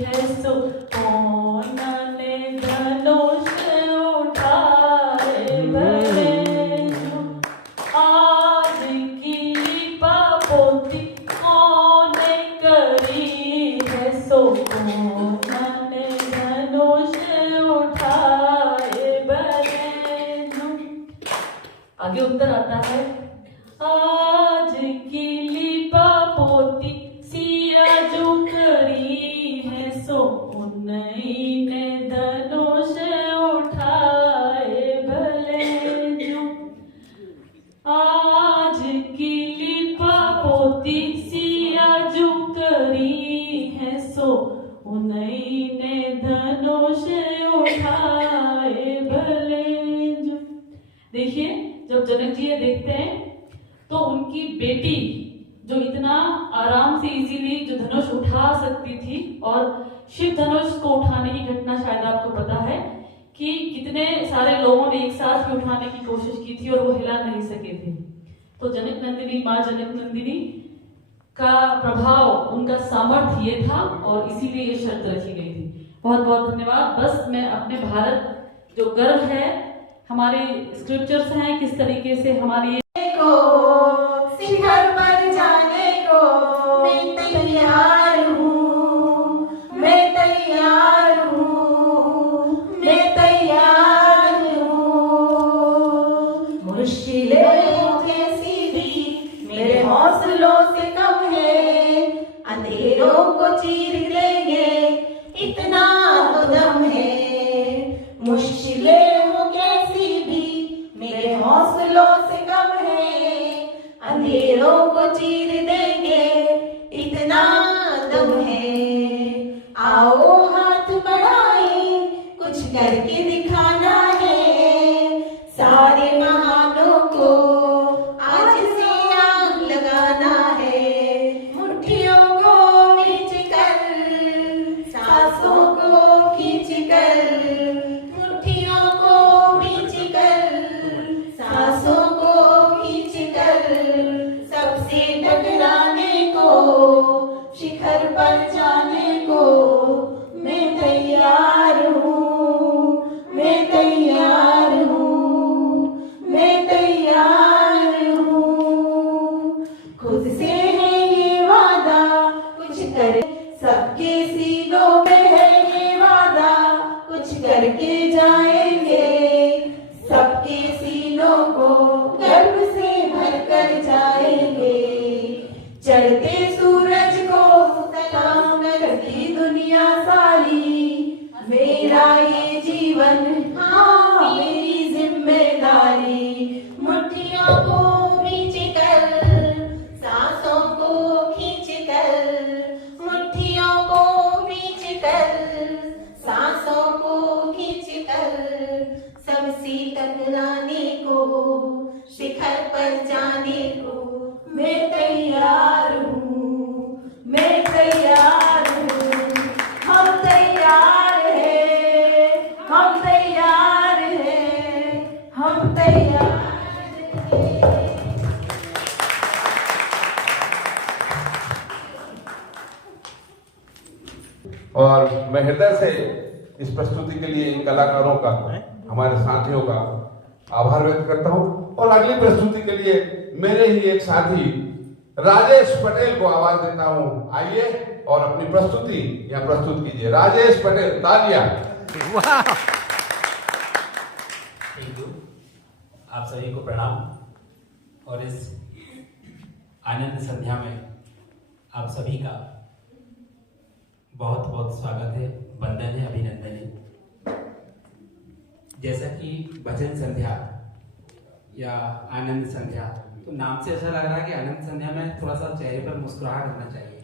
है सो कौन ने धनुष उठाए भले जो। आज की लिपापोती कौन करी है सो कौन ने धनुष उठाए भले जो। आगे उत्तर आता है, आज की लिपापोती सिया जो करी है सो उन्हीं ने धनुष उठाए भले जो। आज की लिपापोती सिया जो करी है सो उन्हीं ने धनुष उठाए भले जो। देखिए, जब जनक जी ये देखते हैं तो उनकी बेटी जो इतना आराम से इजीली जो धनुष उठा सकती थी, और शिव धनुष को उठाने की घटना शायद आपको पता है कि कितने सारे लोगों ने एक साथ भी उठाने की कोशिश की थी और वो हिला नहीं सके थे। तो जनक नंदिनी, माँ जनक नंदिनी का प्रभाव, उनका सामर्थ्य ये था और इसीलिए ये शर्त रखी गई थी। बहुत बहुत धन्यवाद। बस मैं अपने भारत जो गर्व है, हमारे स्क्रिप्चर्स हैं, किस तरीके से हमारी शिखर पर जाने को मैं तैयार हूँ, मैं तैयार हूँ, मैं तैयार हूँ। मुश्किलें कैसी भी मेरे हौसलों से कम है, अंधेरों को चीर लेंगे इतना तो दम है। मुश्किलें हो कैसी भी मेरे हौसलों से कम है, अंधेरों को चीर देंगे इतना दम है। आओ हाथ बढ़ाए, कुछ करके दिखाना है, सारे महानों को आज से आग लगाना है। मुट्ठियों को खींच कर, सांसों को खींच कर, मुट्ठियों को खींच कर, सांसों को खींच कर, सबसे टकराने को, शिखर पर जाने को मैं तैयार हूँ, मैं तैयार हूँ, मैं तैयार हूँ। खुद से है ये वादा कुछ करे, सबके सीनों में है ये वादा कुछ करके जाएंगे, सबके सीनों को गर्व से भर कर जाएंगे। चढ़ते सूरज को सलाम करती दुनिया सारी, मेरा ये जीवन हाँ मेरी जिम्मेदारी। मुट्ठियों को खींच कर, सांसों को खींच कर, मुट्ठियों को खींच कर, सांसों को खींच कर, सबसे टकराने को, शिखर पर जाने को मैं तैयार हूँ, मैं तैयार हूँ। हम तैयार हैं, हम तैयार हैं, हम तैयार हैं। और मैं हृदय से इस प्रस्तुति के लिए इन कलाकारों का, हमारे साथियों का आभार व्यक्त करता हूं। और अगली प्रस्तुति के लिए मेरे ही एक साथी राजेश पटेल को आवाज देता हूं। आइए और अपनी प्रस्तुति या प्रस्तुत कीजिए। राजेश पटेल, तालियां। Thank you. आप सभी को प्रणाम। और इस आनंद संध्या में आप सभी का बहुत बहुत स्वागत है, वंदन है, अभिनंदन है। जैसा कि भजन संध्या या आनंद संध्या, तो नाम से ऐसा लग रहा है कि आनंद संध्या में थोड़ा सा चेहरे पर मुस्कुराहट होना चाहिए।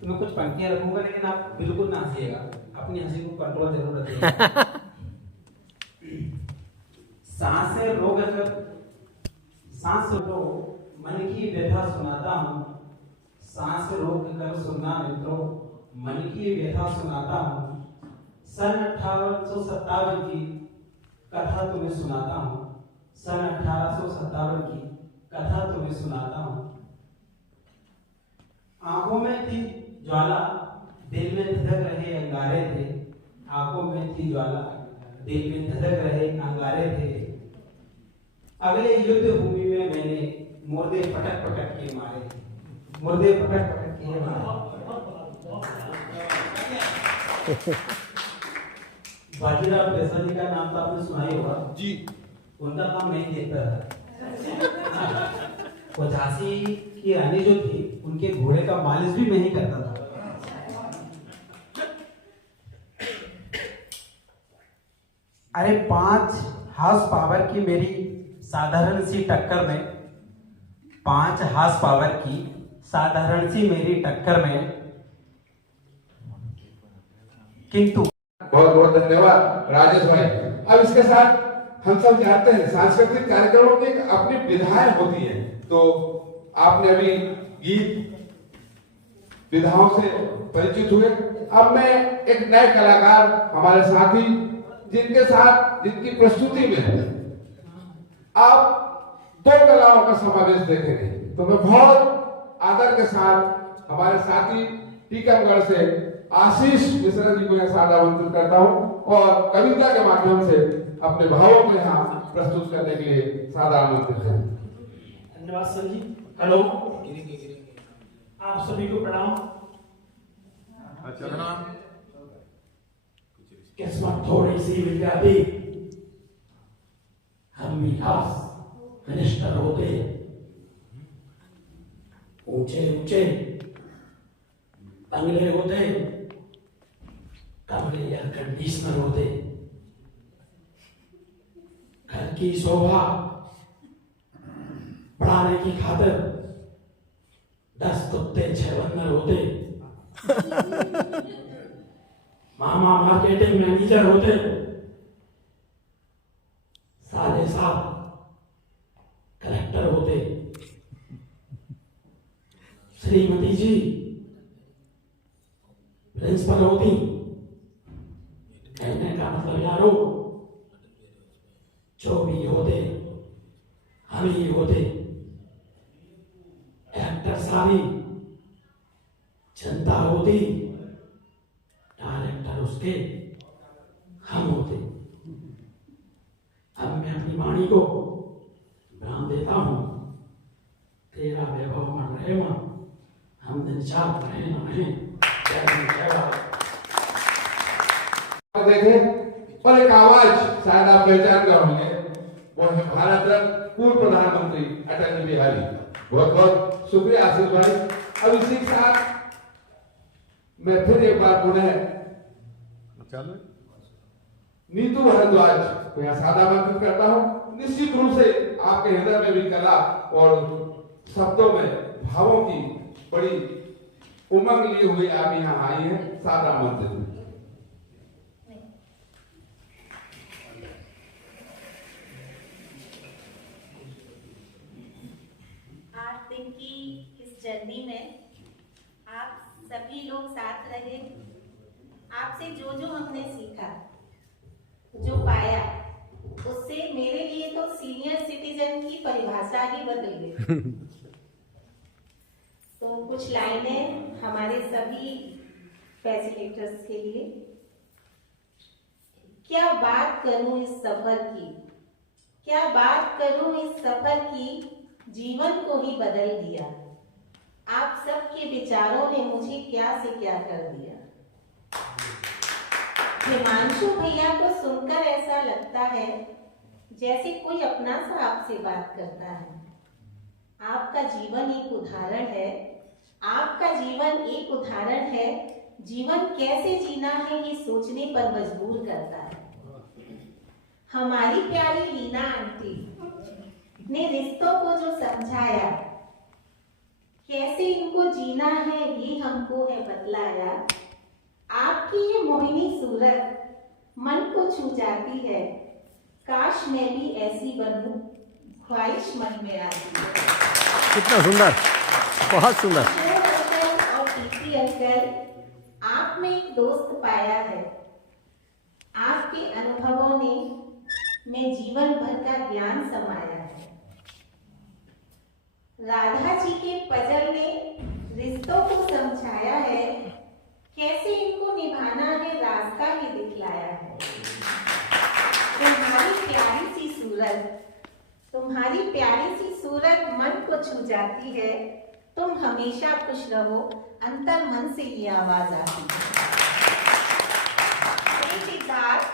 तो मैं कुछ पंक्तियां रखूंगा, लेकिन आप बिल्कुल ना हंसिएगा, अपनी हंसी को कंट्रोल जरूर रखिएगा। सांस से रोग है, सांस रो मन की व्यथा सुनाता हूँ, सांस रोक कर सुनना मित्रों, मन की व्यथा सुनाता हूँ। सन 1857 की कथा तुम्हें सुनाता हूँ, सन 1857 की कथा तुम्हें सुनाता हूँ। आंखों में थी ज्वाला, दिल में धधक रहे अंगारे थे, आंखों में थी ज्वाला, दिल में धधक रहे अंगारे थे। अगले युद्ध भूमि में मैंने मुर्दे पटक पटक के मारे, मुर्दे पटक पटक के मारे। बाजीराव पेशवा जी का नाम तो आपने सुना ही होगा जी। उनका काम नहीं देखता था। वो झांसी की रानी जो थी उनके घोड़े का मालिश भी मैं ही करता था। अरे 5 हाउस पावर की मेरी साधारण सी टक्कर में, 5 हाउस पावर की साधारण सी मेरी टक्कर में, किंतु बहुत बहुत धन्यवाद राजेश भाई। अब इसके साथ हम सब जानते हैं सांस्कृतिक कार्यक्रमों की एक अपनी विधाएं होती है। तो आपने अभी गीत विधाओं से परिचित हुए। अब मैं एक नए कलाकार हमारे साथी जिनकी प्रस्तुति में आप 2 कलाओं का समावेश देखेंगे, तो मैं बहुत आदर के साथ हमारे साथी टीकमगढ़ से आशीष मिश्रा जी को यहाँ सादर आमंत्रित करता हूँ और कविता के माध्यम से अपने भावों को यहाँ प्रस्तुत करने के लिए सादर आमंत्रित है। धन्यवाद सर जी। हेलो, आप सभी को प्रणाम। किस्मत थोड़ी सी मिल जाती, हम भी खास मिनिस्टर होते, ऊंचे ऊंचे बंगले होते, कमरे एयर कंडीशनर होते, घर की शोभा बढ़ाने की खातिर 10 कुत्ते 6 बंदर होते, मामा मार्केटिंग मैनेजर होते, साले साहब कलेक्टर होते, श्रीमती जी प्रिंसिपल होती। कहने का मतलब यारो, जो भी होते हम ही होते। एक्टर सारी जनता होती, डायरेक्टर उसके हम होते। अब मैं अपनी वाणी को विराम देता हूँ। तेरा वैभव मन रहे मां, हम दिन चार रहे न रहे। देखें और एक आवाज शायद आप पहचान कर होंगे, वो है भारत रत्न पूर्व प्रधानमंत्री अटल बिहारी। बहुत बहुत शुक्रिया आशीष भाई। अब इसी के साथ मैं फिर एक बार पुनः नीतू भारद्वाज को यहाँ सादा आमंत्रित करता हूँ। निश्चित रूप से आपके हृदय में भी कला और शब्दों में भावों की बड़ी उमंग लिए हुए आप यहाँ आई हैं। सादा आमंत्रित। की इस जर्नी में आप सभी लोग साथ रहे। आपसे जो जो हमने सीखा, जो पाया, उससे मेरे लिए तो सीनियर सिटीजन की परिभाषा ही बदल गई। तो कुछ लाइनें हमारे सभी फैसिलिटेटर्स के लिए। क्या बात करूं इस सफर की, क्या बात करूं इस सफर की, जीवन को ही बदल दिया। आप सबके विचारों ने मुझे क्या से क्या कर दिया। हिमांशु भैया को सुनकर ऐसा लगता है जैसे कोई अपना सा आपसे बात करता है। आपका जीवन एक उदाहरण है, आपका जीवन एक उदाहरण है। जीवन कैसे जीना है ये सोचने पर मजबूर करता है। हमारी प्यारी लीना आंटी ने रिश्तों को जो समझाया, कैसे इनको जीना है ये हमको है बतलाया। आपकी ये मोहिनी सूरत मन को छू जाती है। काश मैं भी ऐसी बनूं, ख्वाहिश मन में आती है। कितना सुंदर, बहुत सुंदर। अंकल और टीपी अंकल, आप में एक दोस्त पाया है। आपके अनुभवों ने मैं जीवन भर का ज्ञान समाया है। राधा जी के पजल ने रिश्तों को समझाया है। कैसे है रास्ता ही दिखलाया है। तुम्हारी प्यारी सी सूरत मन को छू जाती है। तुम हमेशा खुश रहो, अंतर मन से ये आवाज आती है। अरे सिद्धार्थ,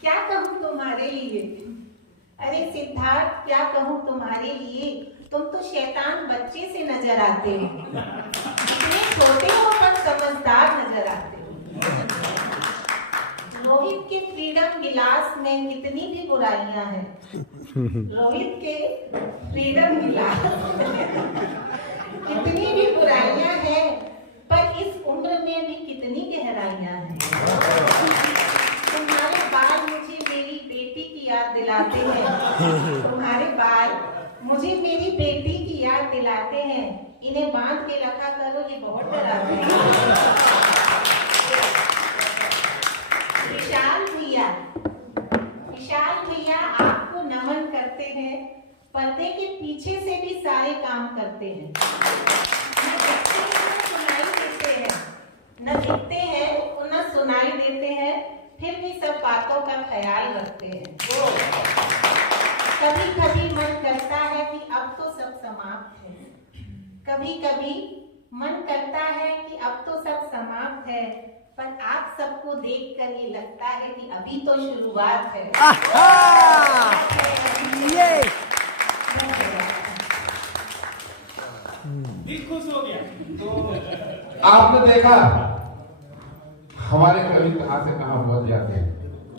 क्या कहूँ तुम्हारे लिए? अरे सिद्धार्थ, क्या कहूँ तुम्हारे लिए? तुम तो शैतान बच्चे से नजर आते हो। इतने छोटे हो पर समझदार नजर आते हो। रोहित के फ्रीडम गिलास में कितनी भी बुराइयां हैं। रोहित के फ्रीडम गिलास कितनी भी बुराइयां हैं, पर इस उम्र में भी कितनी गहराइयां हैं। तुम्हारे बाल मुझे मेरी बेटी की याद दिलाते हैं। तुम्हारे बाल मुझे मेरी बेटी की याद दिलाते हैं। इन्हें बांध के रखा करो, ये बहुत डराते हैं। विशाल भैया आपको नमन करते हैं। पर्दे के पीछे से भी सारे काम करते हैं। न दिखते हैं न सुनाई देते हैं, न दिखते हैं और न सुनाई देते हैं, फिर भी सब बातों का ख्याल रखते हैं। कभी कभी मन करता है कि अब तो सब समाप्त है। कभी कभी मन करता है कि अब तो सब समाप्त है, पर आप सबको देखकर ये लगता है कि अभी तो शुरुआत है। ये दिल खुश हो गया। तो आपने देखा हमारे कवि कहां से कहां पहुंच जाते हैं।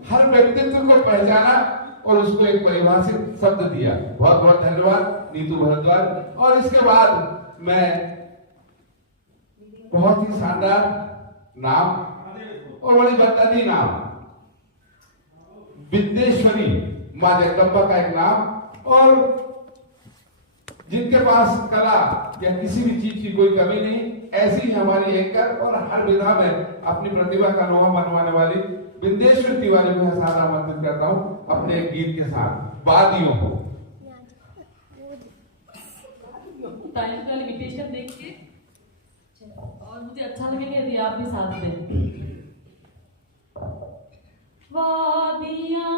हर व्यक्तित्व को पहचाना और उसको एक परिभाषित शब्द दिया। बहुत बहुत धन्यवाद नीतू भारद्वाज। और इसके बाद मैं बहुत ही शानदार नाम और बड़ी बदतनी नाम, विद्येश्वरी मां जगदम्बा का एक नाम, और जिनके पास कला या किसी भी चीज की कोई कमी नहीं, ऐसी ही हमारी एंकर और हर विधा में अपनी प्रतिभा का लोहा मनवाने वाली विद्येश्वरी तिवारी को सारा आमंत्रित करता हूं अपने एक गीत के साथ, वादियों को। टाइम का लिमिटेशन देख के और मुझे अच्छा लगेगा यदि आप भी साथ दें। वादियाँ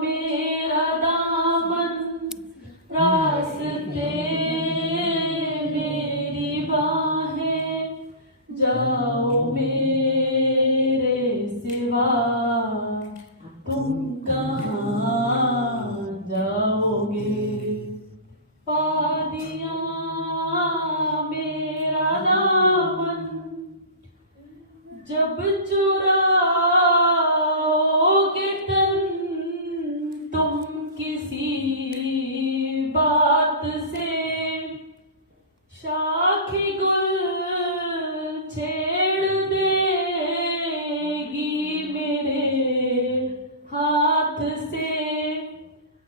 मेरा दामन, रास्ते मेरी बाहें, जाओ मेरे सिवा तुम कहाँ जाओगे। वादियाँ मेरा दामन, जब चुराओगे तन तुम किसी बात से, शाखी गुल छेड़ देगी मेरे हाथ से,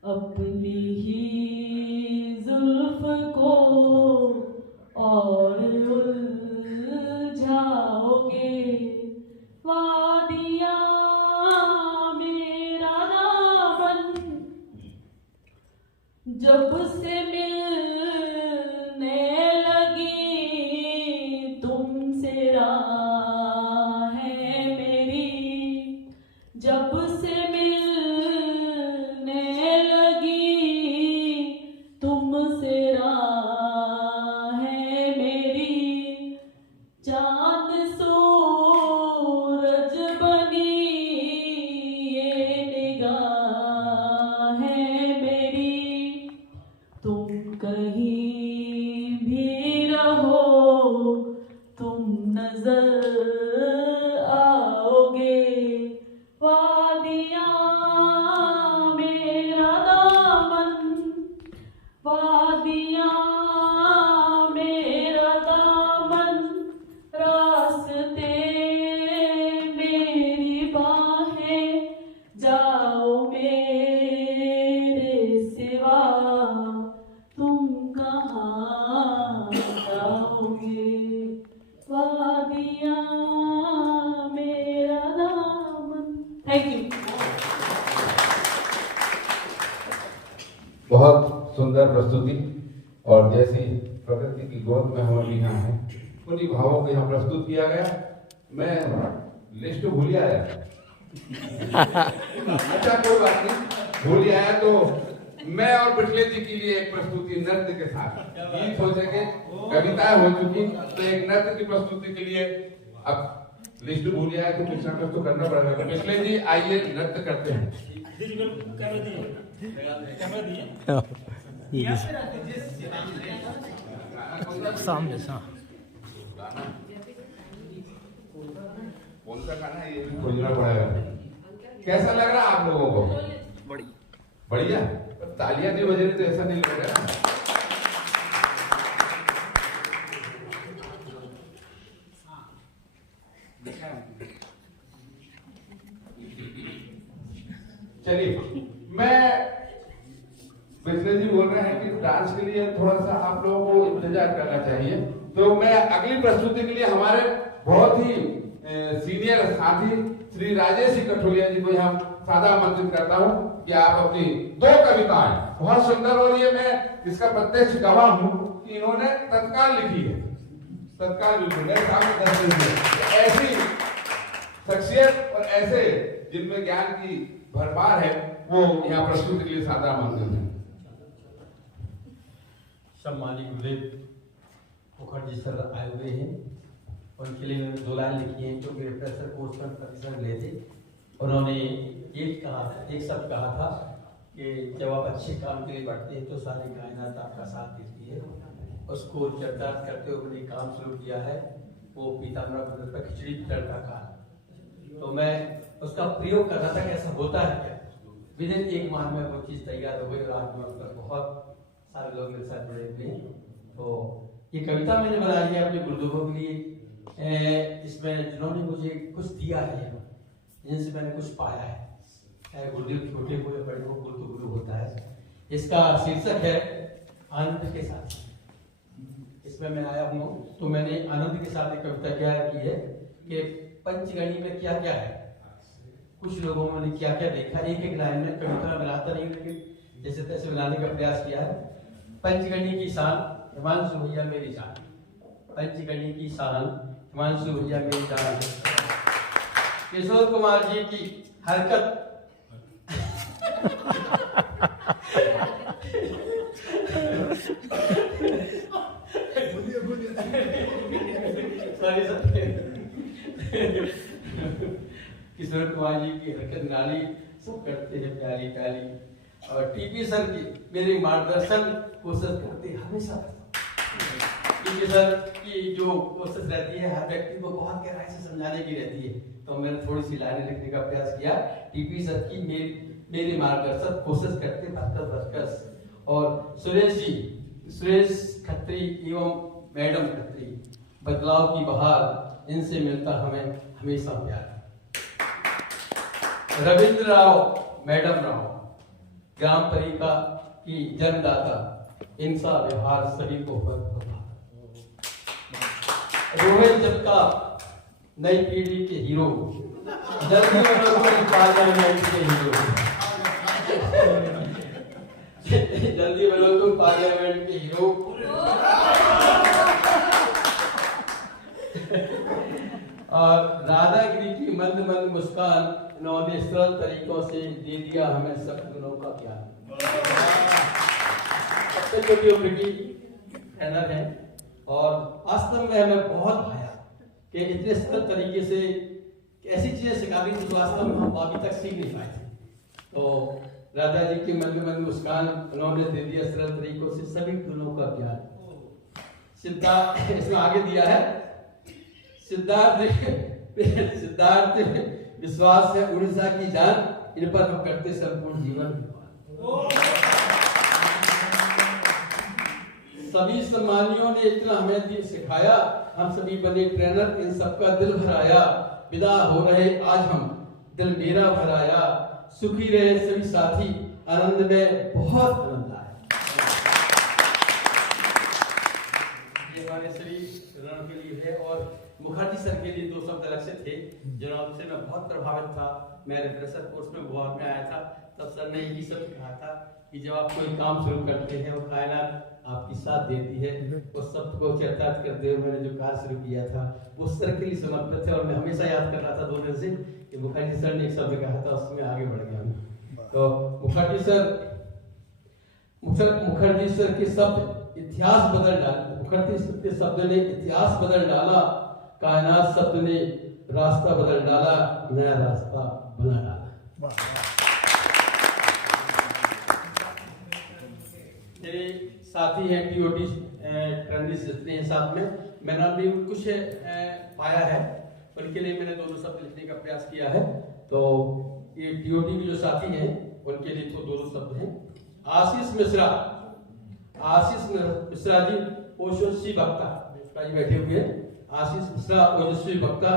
अपनी ही जुल्फ को और उलझाओगे। वादियाँ मेरा दामन, जब से मिलने लगी तुमसे राहें मेरी, जब से मिलने लगी तुमसे राहें मेरी, चांद सूरज बनी ये निगाहें मेरी, तुम कहीं भी रहो तुम नजर आओगे। वादियाँ मेरा दामन, वादियाँ मेरा दामन, रास्ते मेरी बाहें, जाओ मेरे सिवा तुम कहाँ जाओगे। वादियाँ मेरा दामन। Thank you. बहुत सुंदर प्रस्तुति, और जैसी प्रकृति की गोद में हम अभी यहाँ हैं, उन्हीं भावों को यहाँ प्रस्तुत किया गया। मैं लिस्ट भूल ही आया। अच्छा कोई बात नहीं, भूल ही आया तो मैं और बिटले जी के लिए एक प्रस्तुति नृत्य के साथ, गीत हो सके, कविताएं हो चुकी, तो एक नृत्य की प्रस्तुति के लिए अब लिस्ट भूल ही आया तो कुछ ना कुछ तो करना पड़ेगा। तो बिटले जी आइए नृत्य करते हैं। सामने कौन सा गाना है ये भी खोजना पड़ेगा। कैसा लग रहा है आप लोगों को? बढ़िया। तालियां नहीं बज रही तो ऐसा नहीं लग रहा। चलिए, मैं बिजनेस जी बोल रहे हैं कि डांस के लिए थोड़ा सा आप लोगों को इंतजार करना चाहिए। तो मैं अगली प्रस्तुति के लिए हमारे बहुत ही सीनियर साथी श्री राजेश कठोलिया जी को हम सादा आमंत्रित करता हूं कि आप अपनी 2 कविताएं बहुत सुंदर, और ये मैं इसका प्रत्यक्ष गवाह हूं कि इन्होंने तत्काल लिखी है, तत्काल लिखी है, सामने 10 दिन में। ऐसी शख्सियत और ऐसे जिनमें ज्ञान की भरमार है वो यहाँ प्रस्तुति के लिए सादा आमंत्रित है। सम्मानित गुरुदेव मुखर्जी सर आए हुए हैं, उनके लिए मैंने 2 लाइन लिखी हैं जो मेरे प्रोफेसर कोर्स पर प्रतिशत ले थे। उन्होंने एक शब्द कहा था कि जब आप अच्छे काम के लिए बढ़ते हैं तो सारी कायनात आपका साथ देती है। उसको चरितार्थ करते हुए मैंने काम शुरू किया है, वो पीताम्बर पर खिचड़ी पिटर का काल। तो मैं उसका प्रयोग कर रहा था कि ऐसा होता है क्या। विदिन 1 माह में वो चीज़ तैयार हो गई और आज मैं उस पर बहुत सारे लोग मेरे साथ जुड़े हुए हैं। तो ये कविता मैंने बनाई है अपने गुरुदेवों के लिए। इसमें जिन्होंने मुझे कुछ दिया है, जिनसे मैंने कुछ पाया है, गुरुदेव छोटे हो या बड़े हो, गुरु तो गुरु होता है। इसका शीर्षक है आनंद के साथ। इसमें मैं आया हूँ तो मैंने आनंद के साथ एक कविता क्या की है कि पंचगणी में क्या क्या है। कुछ लोगों ने क्या क्या देखा, एक लाइन में कविता बनाता नहीं, लेकिन जैसे तैसे बनाने का प्रयास किया है। पंचगणी की शान हिमांशु भैया मेरी जान, पंचगणी की शान हिमांशु भैया मेरी जान। किशोर कुमार जी की हरकत किशोर कुमार जी की हरकत नाली सब करते हैं प्यारी प्यारी। और टीपी सर की मेरे मार्गदर्शन कोशिश करते हमेशा। टीपी सर की जो कोशिश रहती है हर व्यक्ति को बहुत गहराई से समझाने की रहती है, तो मैंने थोड़ी सी लाइनें लिखने का प्रयास किया। टीपी सर की मेरे मार्गदर्शन कोशिश करते बरकस। और सुरेश खत्री एवं मैडम खत्री, बदलाव की बहार, इनसे मिलता हमें हमेशा प्यार। रविंद्र राव मैडम राव, ग्राम परिका की जन्मदाता, इनका व्यवहार सभी को होता। रोहित जपका नई पीढ़ी के हीरो, जल्दी पार्लियामेंट के हीरो, जल्दी बोलो तुम पार्लियामेंट के हीरो। और राधागिरी की मंद मंद मुस्कान, इन्होंने सरल तरीकों से दे दिया हमें सब गुणों का ज्ञान। सबसे छोटी उम्र की ट्रेनर है और वास्तव में हमें बहुत भाया कि इतने सरल तरीके से ऐसी चीजें सिखा दी जो वास्तव में हम अभी तक सीख नहीं पाए थे। तो राधा जी की मंद मंद मुस्कान, उन्होंने दे दिया सरल तरीकों से सभी गुणों का ज्ञान। सिद्धार्थ इसमें आगे दिया है, सिद्धार्थ विश्वास है उड़ीसा की जान, इन पर हम करते संपूर्ण जीवन। सभी सम्मानियों ने इतना हमें सिखाया, हम सभी बने ट्रेनर, इन सबका दिल भराया। विदा हो रहे आज हम, दिल मेरा भराया। सुखी रहे सभी साथी, आनंद में बहुत आनंद आया। ये हमारे सभी रण के लिए है। और मुखर्जी सर के लिए 2 शब्द अलग से थे जिनसे मैं बहुत प्रभावित था। मैं रिफ्रेशर कोर्स में गोवा में आया था, तब सर ने यही सब कहा था कि जब आप कोई काम शुरू करते हैं और कायनात आपकी साथ देती है, उस शब्द को चरितार्थ करते हुए मैंने जो कार्य शुरू किया था वो सर के लिए समर्पित है। और मैं हमेशा याद कर रहा था 2 दिन से कि मुखर्जी सर ने एक शब्द कहा था, उसमें आगे बढ़ गया हूँ। तो मुखर्जी सर के शब्द इतिहास बदल डाला। मुखर्जी सर के शब्द ने इतिहास बदल डाला, कायनात शब्द ने रास्ता बदल डाला, नया रास्ता बना डाला। मेरे साथी हैं टीओटी ट्रेंडिस जितने हैं साथ में, मैंने भी कुछ पाया है, उनके लिए मैंने 2 शब्द लिखने का प्रयास किया है। तो ये टीओटी के जो साथी हैं उनके लिए तो 2 शब्द हैं। आशीष मिश्रा जी ओजस्वी वक्ता बैठे हुए हैं। आशीष मिश्रा ओजस्वी वक्ता,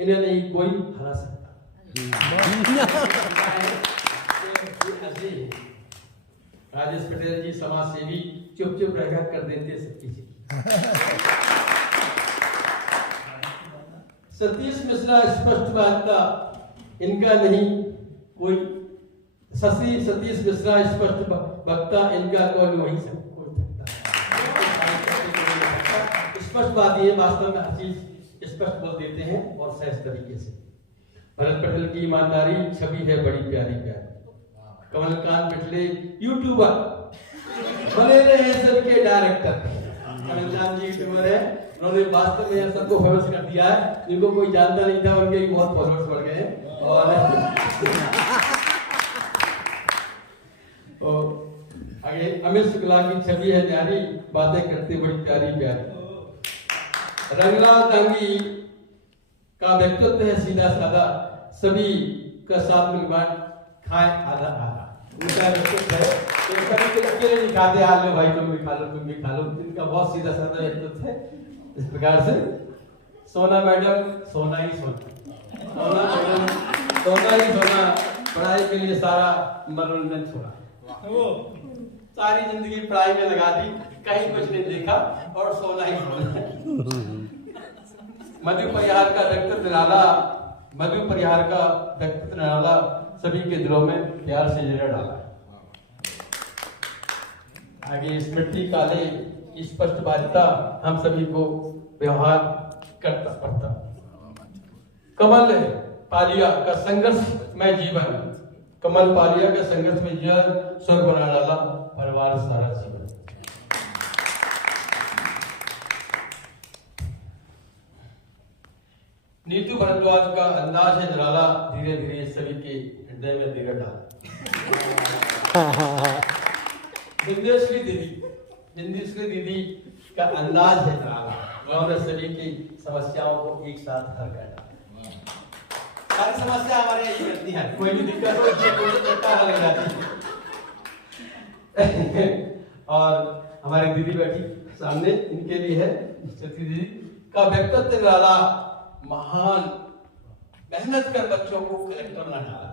इन्हें नहीं कोई हरा सकता। राजेश पटेल जी समाज सेवी, चुप चुप रहकर कर देते सबकी चीज। सतीश मिश्रा स्पष्ट वक्ता, इनका नहीं कोई सतीश मिश्रा स्पष्ट वक्ता, इनका कोई नहीं सकता। स्पष्टवादी है, वास्तव में हर चीज स्पष्ट बोल देते हैं और सहज तरीके से। भरत पटेल की ईमानदारी छवि है बड़ी प्यारी प्यारी। कमलकांत पिछले यूट्यूबर बने रहे सबके डायरेक्टर। कमलकांत जी यूट्यूबर है, उन्होंने वास्तव में सबको फेमस कर दिया है। जिनको कोई जानता नहीं था उनके भी बहुत फॉलोअर्स बढ़ गए हैं। और आगे अमित शुक्ला की छवि है न्यारी, बातें करते बड़ी प्यारी प्यारी। रंगलाल दांगी का व्यक्तित्व है सीधा साधा, सभी का साथ मिलकर खाए आधा आधा। उनका व्यक्तित्व है, तो कभी अकेले नहीं खाते, हाल में भाई तुम भी खा लो तुम भी खा लो। इनका बहुत सीधा साधा व्यक्तित्व है। इस प्रकार से सोना मैडम सोना ही सोना, सोना मैडम सोना ही सोना, पढ़ाई के लिए सारा मनोरंजन छोड़ा, वो सारी जिंदगी पढ़ाई में लगा दी, कहीं कुछ नहीं देखा और सोना ही सोना। मधु परिहार का व्यक्तित्व निराला, मधु परिहार का व्यक्तित्व निराला, सभी के दिलों में प्यार से जगह डाला। आगे स्मृति काले की स्पष्टवादिता, हम सभी को व्यवहार करता पड़ता। कमल पालिया का संघर्ष में जीवन, कमल पालिया का संघर्ष में जीवन, स्वर्ग बना डाला परिवार सारा जीवन। नीतू भारद्वाज का अंदाज है निराला, धीरे धीरे सभी के हृदय में बिगड़ डाला। बिंदेश्वरी दीदी का अंदाज है निराला, उन्होंने सभी की समस्याओं को एक साथ हल कर डाला। सारी समस्या हमारे यही रहती है, कोई भी दिक्कत हो तो हल हो जाती है। और हमारी दीदी बैठी सामने, इनके लिए है दीदी का व्यक्तित्व निराला, महान मेहनत कर बच्चों को कलेक्टर बना डाला।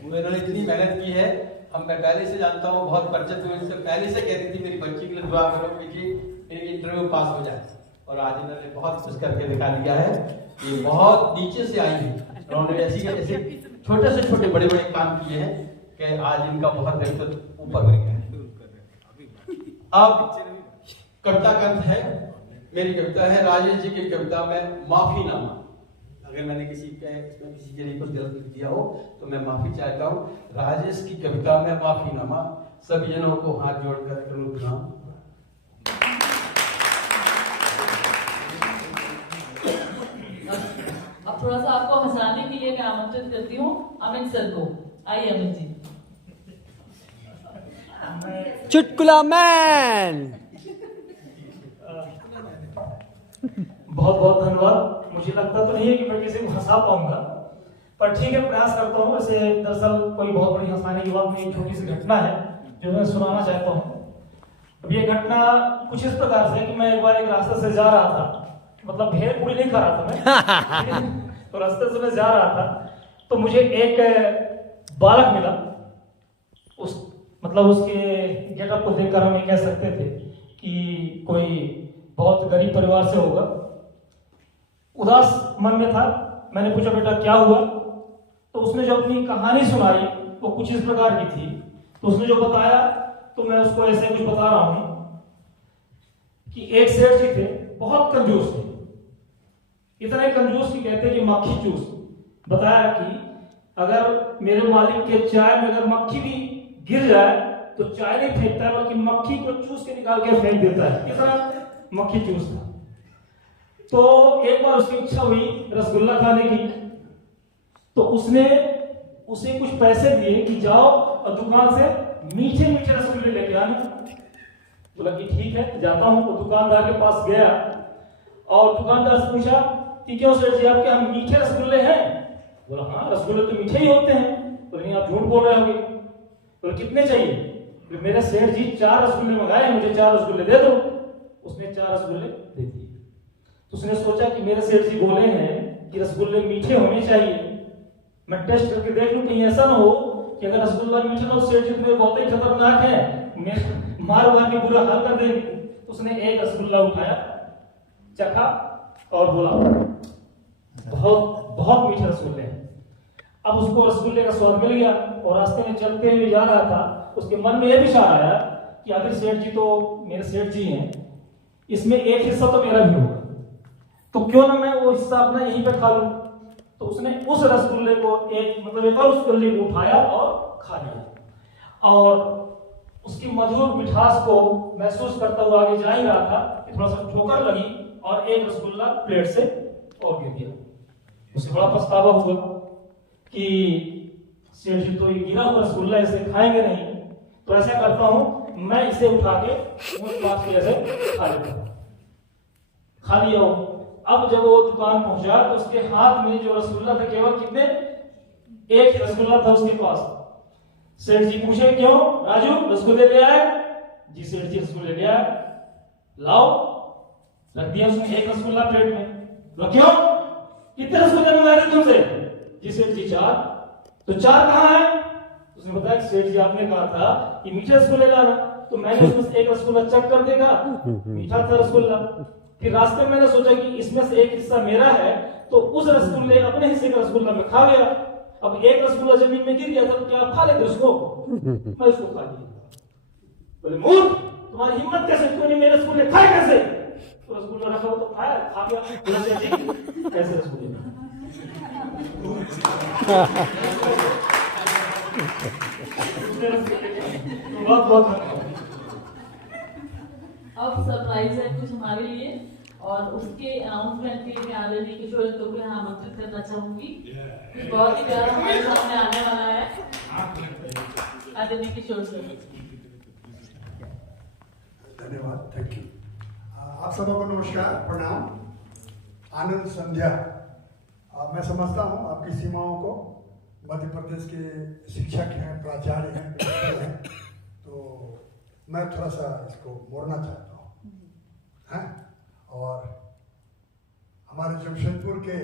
इन्होंने इतनी मेहनत की है, हम मैं पहले से जानता हूँ, बहुत परिचित हूँ इनसे, पहले से कहती थी मेरी बच्ची के लिए दुआ करो कि मेरी इंटरव्यू पास हो जाए। और आज इन्होंने बहुत कुछ करके दिखा दिया है। ये बहुत नीचे से आई है, उन्होंने ऐसे छोटे से छोटे बड़े बड़े काम किए हैं कि आज इनका बहुत व्यक्तित्व ऊपर हो गया है। अब कविता का अंत है, मेरी कविता है राजेश जी की कविता में माफीनामा। अगर मैंने किसी के लिए कुछ गलत लिख दिया हो तो मैं माफी चाहता हूँ। राजेश की कविता में माफीनामा, सभी जनों को हाथ जोड़कर करूं प्रणाम। अब थोड़ा सा आपको हंसाने के लिए मैं आमंत्रित करती हूँ अमित सर को। आइए अमित जी। चुटकुला मैन। बहुत बहुत धन्यवाद। मुझे लगता तो नहीं है कि मैं किसी को हंसा पाऊंगा, पर ठीक है, प्रयास करता हूँ। वैसे दरअसल कोई बहुत बड़ी हंसाने की बात नहीं, एक छोटी सी घटना है जो मैं सुनाना चाहता हूँ। अब ये घटना कुछ इस प्रकार से कि मैं एक बार एक रास्ते से जा रहा था, मतलब भेड़ पूरी नहीं खा रहा था मैं तो रास्ते से मैं जा रहा था तो मुझे एक बालक मिला। उस मतलब उसके गेटअप को देखकर हम ये कह सकते थे कि कोई बहुत गरीब परिवार से होगा। उदास मन में था। मैंने पूछा बेटा क्या हुआ? तो उसने जो अपनी कहानी सुनाई वो कुछ इस प्रकार की थी। तो उसने जो बताया तो मैं उसको ऐसे कुछ बता रहा हूं कि एक सेठ जी थे, बहुत कंजूस थे, इतने कंजूस कि कहते कि मक्खी चूस। बताया कि अगर मेरे मालिक के चाय में अगर मक्खी भी गिर जाए तो चाय नहीं फेंकता है, बल्कि मक्खी को चूस के निकाल के फेंक देता है। इतना मक्खी चूस था। तो एक बार उसकी इच्छा हुई रसगुल्ला खाने की, तो उसने उसे कुछ पैसे दिए कि जाओ और दुकान से मीठे मीठे रसगुल्ले लेके आना। बोला कि ठीक है जाता हूं। तो दुकानदार के पास गया और दुकानदार से पूछा कि क्यों सेठ जी आपके यहाँ मीठे रसगुल्ले हैं? बोला हाँ रसगुल्ले तो मीठे ही होते हैं। बोले नहीं आप झूठ बोल रहे होगे। बोले कितने चाहिए? बोले मेरे सेठ जी 4 रसगुल्ले मंगाए, मुझे 4 रसगुल्ले दे दो। उसने 4 रसगुल्ले दे दिए। तो उसने सोचा कि मेरे सेठ जी बोले हैं कि रसगुल्ले मीठे होने चाहिए, मैं टेस्ट करके देख लूं कहीं ऐसा ना हो कि अगर रसगुल्ला मीठा ना हो सेठ जी तुम्हें बहुत ही खतरनाक है, मैं मार मार के बुरा हाल कर देंगे। तो उसने एक रसगुल्ला उठाया, चखा और बोला बहुत बहुत मीठे रसगुल्ले हैं। अब उसको रसगुल्ले का स्वाद मिल गया और रास्ते में चलते हुए जा रहा था। उसके मन में यह विचार आया कि आखिर सेठ जी तो मेरे सेठ जी हैं, इसमें एक हिस्सा तो मेरा भी होगा, तो क्यों ना मैं वो हिस्सा अपना यहीं पे खा लूं। तो उसने उस रसगुल्ले को एक और रसगुल्ले को उठाया और खा लिया और उसकी मधुर मिठास को महसूस करता हुआ आगे जा ही रहा था कि थोड़ा सा ठोकर लगी और एक रसगुल्ला प्लेट से और गिर गया। उसे बड़ा पछतावा हुआ कि सेठ जी तो ये गिरा हुआ रसगुल्ला इसे खाएंगे नहीं, तो ऐसा करता हूं मैं इसे उठा के ऐसे खा लेता हूं। खा लिया हो। अब जब वो दुकान पहुंचा तो उसके हाथ में जो रसगुल्ला था केवल कितने एक ही रसगुल्ला था उसके पास। सेठ जी पूछे क्यों राजू रसगुल्ले ले आए? जी सेठ जी रसगुल्ले ले आए। लाओ। रख दिया उसने एक रसगुल्ला प्लेट में। तो क्यों कितने रसगुल्ले मंगाए थे तुमसे? जी सेठ जी 4। तो 4 कहां है? उसने बताया सेठ जी आपने कहा था कि मीठे रसगुल्ले लाना, तो मैंने उसमें से एक रसगुल्ला चख कर देखा, मीठा था रसगुल्ला। फिर रास्ते में मैंने सोचा कि इसमें से एक हिस्सा मेरा है, तो उस रसगुल्ले अपने हिस्से का रसगुल्ला मैं खा गया। अब एक रसगुल्ला जमीन में गिर गया था, तो क्या आप खा लेते उसको? मैं उसको खा लिया। बोले मूर्ख तुम्हारी हिम्मत कैसे, तूने मेरे रसगुल्ले खाए कैसे? तो रसगुल्ला रखा हो तो खाया, खा गया। कैसे रसगुल्ले? बहुत बहुत अब सरप्राइज है कुछ हमारे लिए और उसके अनाउंसमेंट के लिए आदरणीय किशोर अंकल को यहाँ आमंत्रित करना चाहूंगी। कुछ बहुत ही प्यारा हमारे सामने आने वाला है। आदरणीय किशोर सर। धन्यवाद, थैंक यू। आप सबको नमस्कार, प्रणाम, आनंद संध्या। मैं समझता हूँ आपकी सीमाओं को मध्य प्रदेश के शिक्षक हैं, प्राचार्य हैं, प्रिंसिपल हैं, तो मैं थोड़ा सा इसको मोड़ना चाहता हूँ, हैं? और हमारे जमशेदपुर के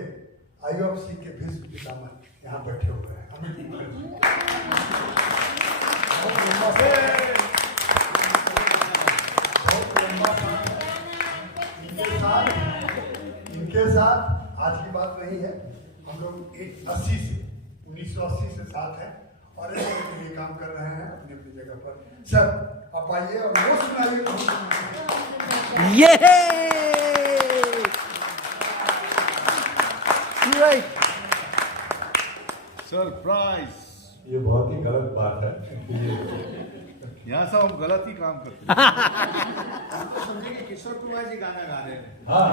IOFC के भीष्म पितामह यहाँ बैठे हुए हैं, अमित मुखर्जी। इनके साथ आज की बात नहीं है, हम लोग 1980 से साथ हैं और ये काम कर रहे हैं अपनी अपनी जगह पर। सर आप आइए और वो सुनाइए। सरप्राइज। ये बहुत ही गलत बात है। यहाँ सब हम गलत ही काम करते हैं। हम तो समझे कि किशोर कुमार जी गाना गा रहे हैं। हाँ,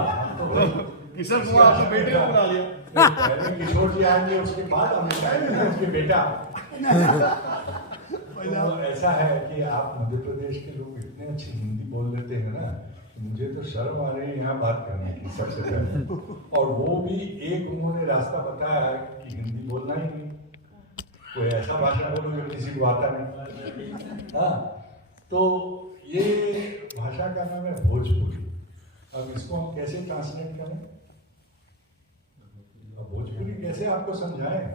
किशोर कुमार आपके बेटे को बुला लिया। पहले किशोर जी आएंगे, उसके बाद हम जाएंगे उसके बेटा। तो ऐसा है कि आप मध्य प्रदेश के लोग इतने अच्छी हिंदी बोल लेते हैं ना, मुझे तो शर्म आ रही है यहाँ बात करने की सबसे पहले। और वो भी एक उन्होंने रास्ता बताया है कि हिंदी बोलना ही नहीं, कोई ऐसा भाषा बोलो जो किसी को आता नहीं। हाँ, तो ये भाषा का नाम है भोजपुरी। अब इसको हम कैसे ट्रांसलेट करें? अब भोजपुरी कैसे आपको समझाएं?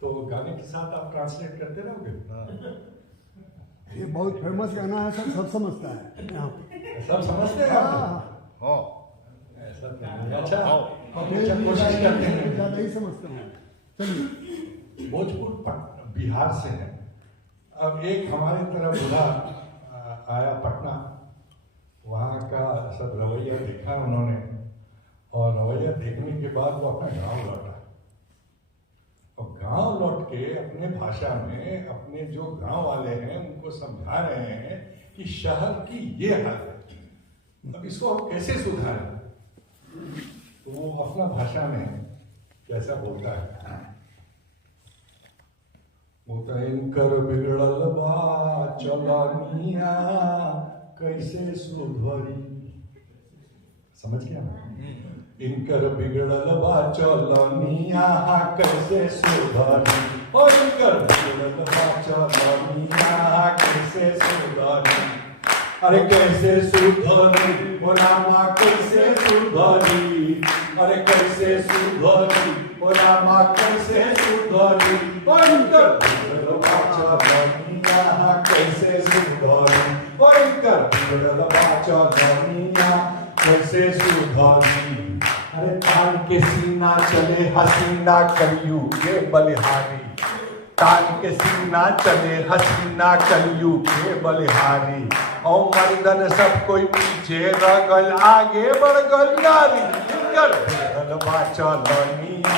तो गाने के साथ आप ट्रांसलेट करते रहोगे? ये बहुत फेमस गाना है, सब समझता है यहाँ पे। सब समझते हैं हाँ, ऐसा तो नहीं। अच्छा मैं कोशिश करते हैं। ज़्यादा ही समझता हूँ। चलिए, भोजपुर बिहार से है। अब एक हमारी तरफ बुला आया पटना, वहाँ का सब रवैया देखा उन्होंने, और रवैया देखने के बाद वो अपना गांव लौटा। और गांव लौट के अपने भाषा में अपने जो गांव वाले हैं उनको समझा रहे हैं कि शहर की ये हालत है, अब इसको हम कैसे सुधारें। तो वो अपना भाषा में कैसा बोलता है, बोलता है इनकर बिगड़ल बा चलनिया कैसे सुधरी। समझ गया ना? इनकर बिगड़ल बा चलनिया कैसे सुधरी, ओ इनकर बिगड़ल बा चलनिया कैसे सुधरी। अरे कैसे सुधरी ओ रामा कैसे सुधरी, अरे कैसे सुधरी ओ रामा कैसे सुधरी। ओ इनकर बिगड़ल बा चलनिया कैसे सुधरी, ओ इनकर बिगड़ल बा चलनिया कैसे सुधरी। अरे तान के सीना चले हसीना करियू के बलिहारी, तान के सीना चले हसीना करियू के बलिहारी। और मर्दन सब कोई पीछे रह गल आगे बढ़ गल यारी। इनकर बिगड़ल बा चलनिया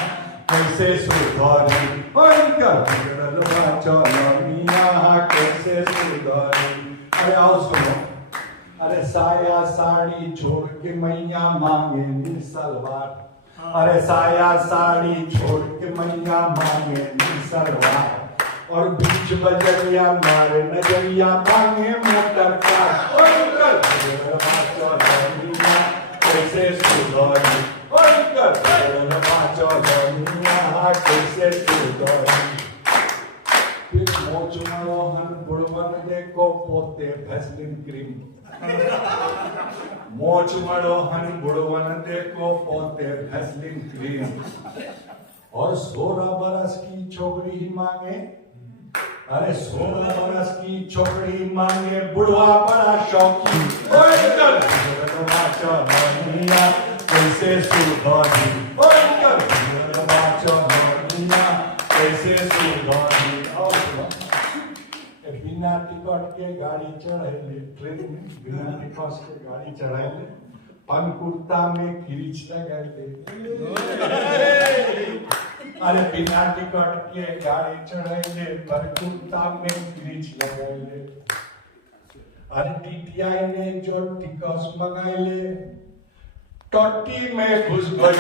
कैसे सुधरी, ओ इनकर बिगड़ल बा चलनिया कैसे सुधरी। अरे आओ सुनो, अरे साया साड़ी छोड़ के मैया मांगे नी सलवार, अरे साया साड़ी छोड़ के मैया मांगे नी सलवार। और बीच बजरिया मारे नजरिया मांगे मोटर कार। और इनकर बिगड़ल बा चलनिया कैसे सुधरी, और इनकर बिगड़ल बा चलनिया कैसे सुधरी। फिर मोच मनोहन बुढ़वन देखो पोते भैसलिन क्रीम, मोच मनोहन बुढ़वन देखो पोते भैसलिन क्रीम। और 16 बरस की छोकरी मांगे, अरे 16 बरस की छोकरी मांगे बुढ़वा बड़ा शौकी। कैसे सुधरी, कैसे सुधरी। बिना टिकट के गाड़ी चढ़ाइले, ट्रेन में बिना टिकट के गाड़ी चढ़ाइले, पान कुर्ता में किरीच लगाइले। अरे बिना टिकट के गाड़ी चढ़ाइले, पान कुर्ता में किरीच लगाइले। अरे टीटीआई ने जो टिकट मंगाइले, टट्टी में घुस गए।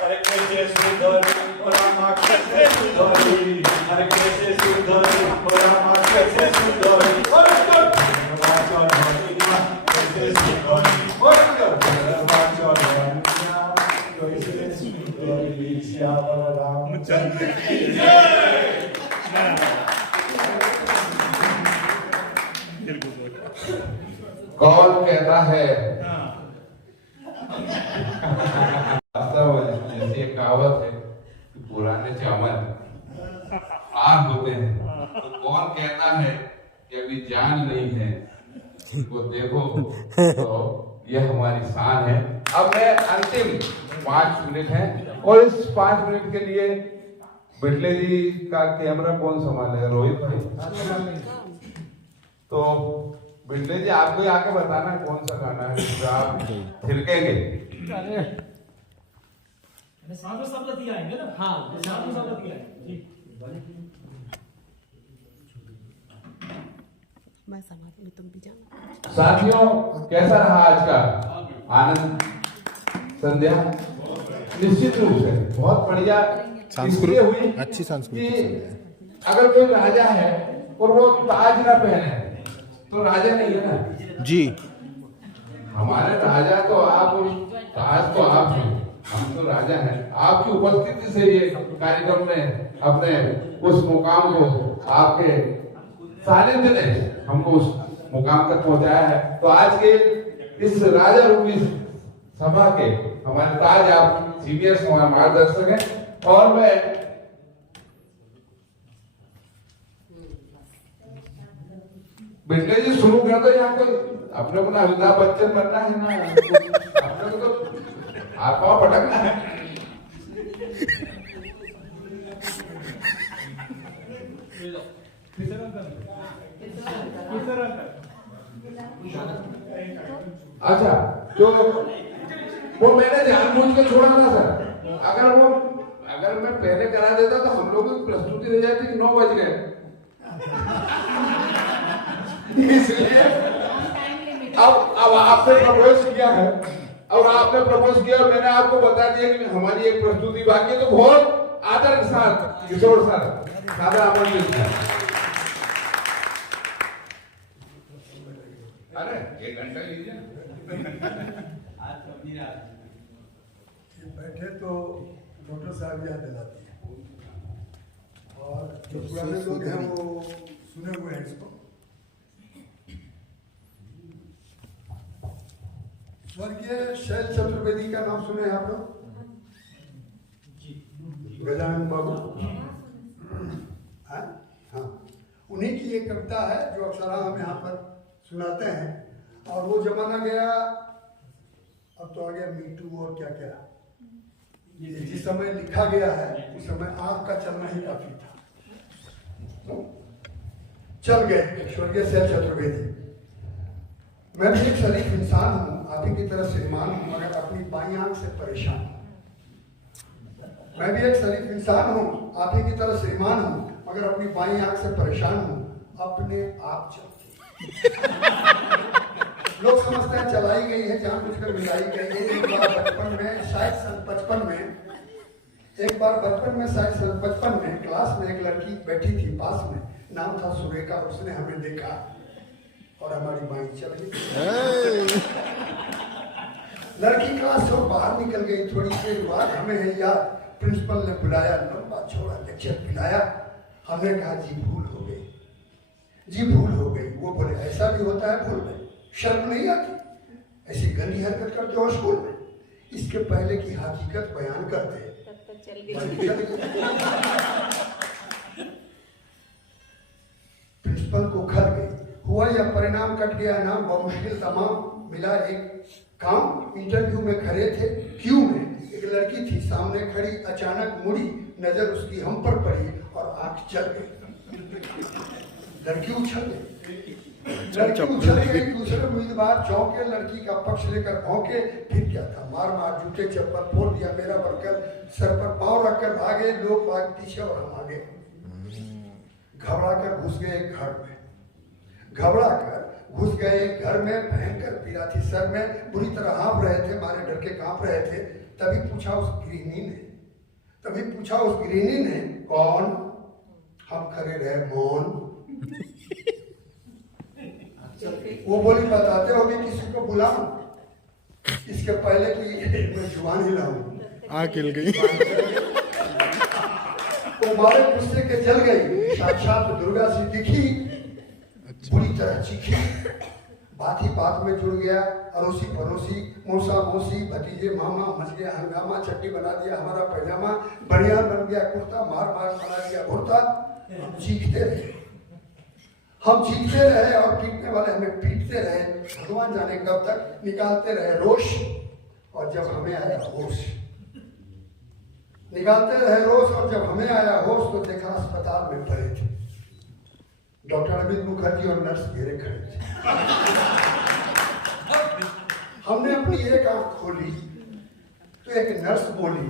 अरे कैसे सुधरी ओ रामा कैसे सुधरी, अरे कैसे सुधरी ओ रामा कैसे सुधरी। कैसे सुधरी कैसे सुधरी। श्याम रामचंद्र की जय। कौन कहता है जैसे एक कहावत है कि पुराने चावल आग होते हैं, तो कौन कहता है कि अभी जान नहीं है, इसको देखो तो यह हमारी शान है। अब मैं अंतिम 5 मिनट है, और इस 5 मिनट के लिए बिटले जी का कैमरा कौन संभालेगा? रोहित भाई। तो बिटले जी आपको आके बताना कौन सा गाना है जो आप थिरकेंगे। साथ में सब लतिया आएंगे ना। हाँ, साथ में सब लतिया आएंगे। ठीक। मैं समाज में तुम भी जाना। साथियों, कैसा रहा आज का आनंद संध्या? निश्चित रूप से बहुत बढ़िया इसलिए हुई, अच्छी सांस्कृतिक अगर कोई राजा है और वो ताज ना पहने तो राजा नहीं है ना जी। हमारे राजा तो आप, ताज तो आप हैं, हम तो राजा हैं। आपकी उपस्थिति से ये कार्यक्रम ने अपने उस मुकाम को, आपके सानिध्य ने हमको उस मुकाम तक पहुंचाया है। तो आज के इस राजा रूपी सभा के हमारे ताज आप सीनियर्स हमारे मार्गदर्शक हैं। और मैं बिजली जी शुरू कर दो। यहाँ कोई अपने को ना अमिताभ बच्चन बनना है ना अपने को तो आत्मा भटकना है। अच्छा, तो वो मैंने जानबूझ के छोड़ा था सर। अगर मैं पहले करा देता तो हम लोगों की प्रस्तुति रह जाती कि 9 बज गए। इसलिए अब आपने प्रपोज किया है और आपने प्रपोज किया और मैंने आपको बता दिया कि हमारी एक प्रस्तुति बाकी है, तो बहुत आदर के साथ किशोर सर सादा आमंत्रित है। अरे 1 घंटा लीजिए। बैठे तो डॉक्टर साहब याद दिलाती है और जो पुराने लोग हैं वो सुने हुए हैं इसको। स्वर्गीय शैल चतुर्वेदी का नाम सुने हैं आप लोग? गजानन बाबू। हाँ, उन्हीं की एक कविता है जो अक्सर हम यहाँ पर सुनाते हैं। और वो जमाना गया, अब तो आ गया मीटू और क्या क्या। जिस समय लिखा गया है उस समय आग का चलना ही काफी था। चल गए स्वर्गीय शैल चतुर्वेदी। मैं भी एक शरीफ इंसान हूँ, आप ही की तरह श्रीमान हूँ, मगर अपनी बाईं आंख से परेशान हूँ। मैं भी एक शरीफ इंसान हूँ, आप ही की तरह श्रीमान हूँ, मगर अपनी बाईं आंख से परेशान हूँ। अपने आप चलती लोग समझते हैं चलाई गई है, जानबूझकर मिलाई गई है। एक बार बचपन में शायद सन 55 में क्लास में एक लड़की बैठी थी पास में, नाम था सुरेखा। उसने हमें देखा और हमारी बाई चल गई। लड़की क्लास से बाहर निकल गई। थोड़ी देर बाद हमें है याद, प्रिंसिपल ने बुलाया, लंबा छोड़ा लेक्चर पिलाया। हमने कहा जी भूल हो गई, जी भूल हो गई। वो बोले ऐसा भी होता है भूल में, शर्म नहीं आती, ऐसी गंदी हरकत करते हो स्कूल में। इसके पहले की हकीकत बयान करते प्रिंसिपल को खल गई। हुआ या परिणाम कट गया नाम बमुश्किल तमाम मिला एक काम। इंटरव्यू में खड़े थे, क्यू में एक लड़की थी सामने खड़ी। अचानक मुड़ी, नजर उसकी हम पर पड़ी और आंख चल गई। लड़की उछल गई। दूसरे उम्मीदवार चौंके, लड़की का पक्ष लेकर भौंके। फिर क्या था, मार मार जूते चप्पल फोड़ दिया मेरा वर्कर। सर पर पांव रखकर भागे, लोग बाग पीछे और हम आगे। घबरा कर घुस गए घर में, भयंकर पीड़ा थी सर में, बुरी तरह हाँफ रहे थे, मारे डर के कांप रहे थे। तभी पूछा उस गृहिणी ने कौन? हम खड़े रहे मौन। वो बोली बताते हो कि किसी को बुलाऊं, इसके पहले कि मैं जुबान हिलाऊं। आँख हिल गई। वो मारे गुस्से के जल गई। साक्षात दुर्गा सी दिखी, बुरी तरह चीखी। बात ही बात में जुड़ गया, अड़ोसी पड़ोसी, मौसा मौसी, भतीजे मामा। मच गया हंगामा, चट्टी बना दिया हमारा पैजामा, बढ़िया बन गया कुर्ता, मार मार बना दिया भुर्ता। हम चीखते रहे और पीटने वाले हमें पीटते रहे। भगवान जाने कब तक निकालते रहे रोष। और जब हमें आया होश, निकालते रहे रोष। और जब हमें आया होश तो देखा अस्पताल में पड़े थे डॉक्टर अमित मुखर्जी और नर्स घेरे खड़े थे। हमने अपनी एक आंख खोली तो एक नर्स बोली,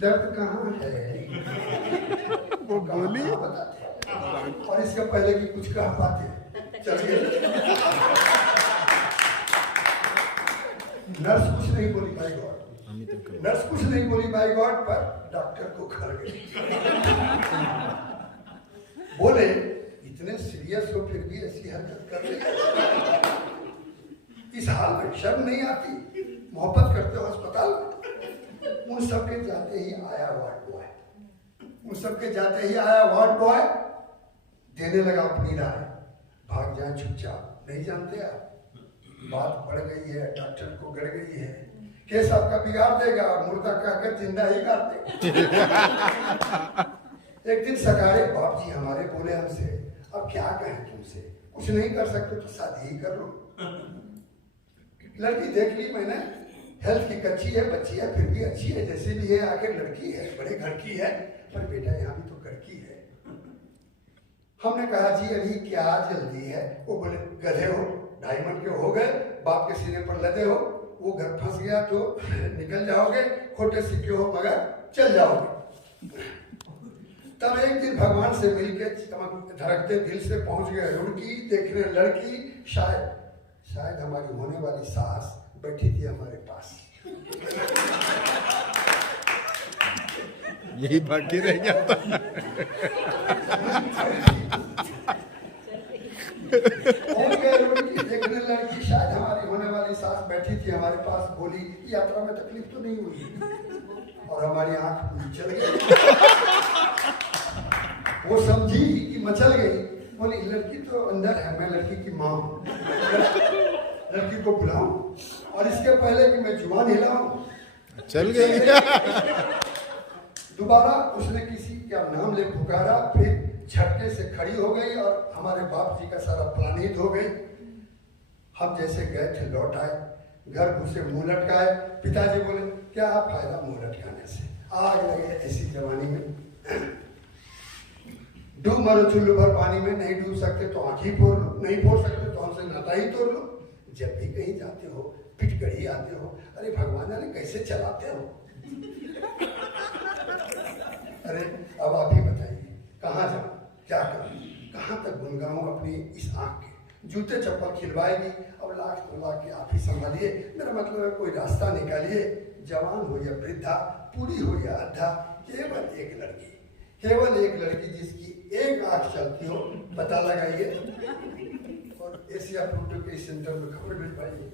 दर्द कहाँ है? वो बोली बताते और इसके पहले कि कुछ कह पाते चलिए। नर्स कुछ नहीं बोली बाय गॉड, पर डॉक्टर को घर गई। बोले इतने सीरियस हो फिर भी ऐसी हरकत कर रहे, इस हाल में शर्म नहीं आती? मोहब्बत करते हो अस्पताल में। उन सबके जाते ही आया वार्ड बॉय, देने लगा अपनी राय। भाग जाए चुपचाप, नहीं जानते आप, बात बढ़ गई है, डॉक्टर को गड़ गई है। केस आपका बिगाड़ देगा और मुर्दा कहकर जिंदा ही कर देगा। एक दिन सगारे बाप जी हमारे बोले हमसे, अब क्या कहें तुमसे, कुछ नहीं कर सकते तो शादी ही कर लो। लड़की देख ली मैंने, हेल्थ की कच्ची है, बच्ची है, फिर भी अच्छी है, जैसे भी है, आखिर लड़की है, बड़े घर की है, पर बेटा यहाँ भी तो घर की है। हमने कहा जी अभी क्या जल्दी है? वो बोले गधे हो, डायमंड के हो गए, बाप के सीने पर लदे हो, वो घर फंस गया तो निकल जाओगे, खोटे सिक्के हो मगर चल जाओगे। तब एक दिन भगवान से मिलके चमक धड़कते दिल से पहुंच गए रुड़की देखने लड़की, शायद हमारी होने वाली सास बैठी थी हमारे पास। यही बाकी रह गया था। देखने लड़की, शायद हमारी होने वाली सास बैठी थी हमारे पास, बोली यात्रा में तकलीफ तो नहीं हुई? और हमारी आंख चल गई। वो समझी कि मचल गई, बोली लड़की तो अंदर है, मैं लड़की की माँ हूँ, लड़की को बुलाऊं और इसके पहले कि मैं जुबान हिलाऊं चल गई। दोबारा उसने किसी का नाम ले पुकारा, फिर झटके से खड़ी हो गई और हमारे बाप जी का सारा प्लानित हो गई। हम जैसे गए थे लौट आए, घर घुसे मुंह लटकाए। पिताजी बोले क्या फायदा मुंह लटकाने से, आग लगे ऐसी जवानी में। डूब मरो चुल्लू भर पानी में, नहीं डूब सकते तो आंखी फोड़ लो, नहीं फोड़ सकते तो हमसे नाता ही तोड़ लो। जब भी कहीं जाते हो पिट गढ़ी आते हो, अरे भगवान ने कैसे चलाते हो? अरे अब आप ही बताइए कहाँ जाऊँ, क्या करूँ, कहाँ तक गुनगाऊँ अपनी इस आँख के? जूते चप्पल खिलवाएगी, अब लाख तो लाख के आप ही संभालिए। मेरा मतलब है कोई रास्ता निकालिए, जवान हो या वृद्धा, पूरी हो या अद्धा, केवल एक लड़की जिसकी एक आँख चलती हो, पता लगाइए और एशिया प्रोटो के सेंटर में खबर भिजवाइए।